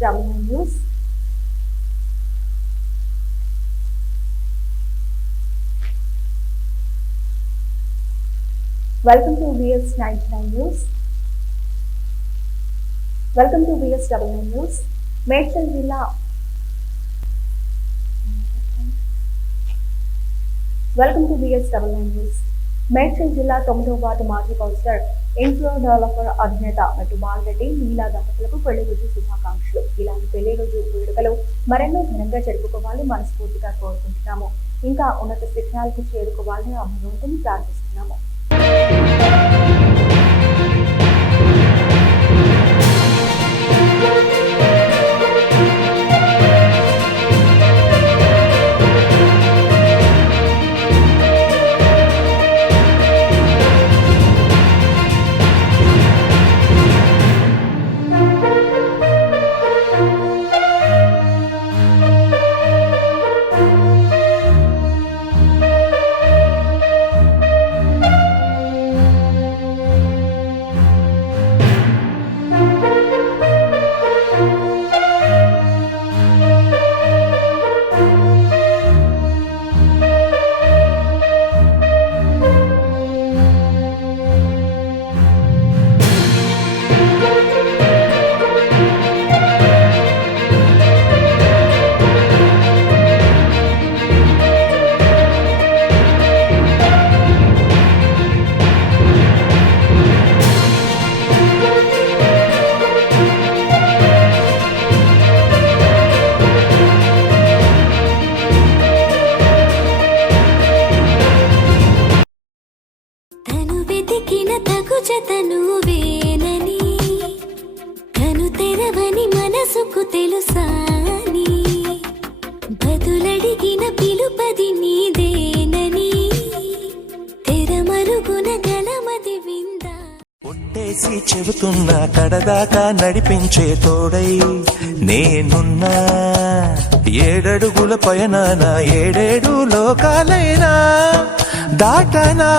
double nine news welcome to VS ninety nine news welcome to VS double nine news Medchal జిల్లా welcome to BS double nine news Medchal జిల్లా తొమ్మిదవ ward మాజీ councillor inflow developer అధినేత మెట్టు బాలరెడ్డి నీలా దంపతులకు పెళ్ళి రోజు శుభాకాంక్షలు. ఇలాంటి పెళ్ళి రోజు వేడుకలు మరెన్నో ఘనంగా జరుపుకోవాలని మనస్ఫూర్తిగా కోరుకుంటున్నాము. ఇంకా ఉన్నత శిఖరాలకు చేరుకోవాలని ఆ భగవంతుని ప్రార్థిస్తున్నాము. తగు వేనని కను తెరవని మనసుకు తెలుసాని బదులడిగిన పిలుపది నీదేనని తెరమరుగున గలమది విందా? ఒట్టేసి చెబుతున్నా కడదాకా నడిపించే తోడై నేనున్నా ఏడడుగుల పయనాన ఏడేడు లోకాలైనా దాటనా?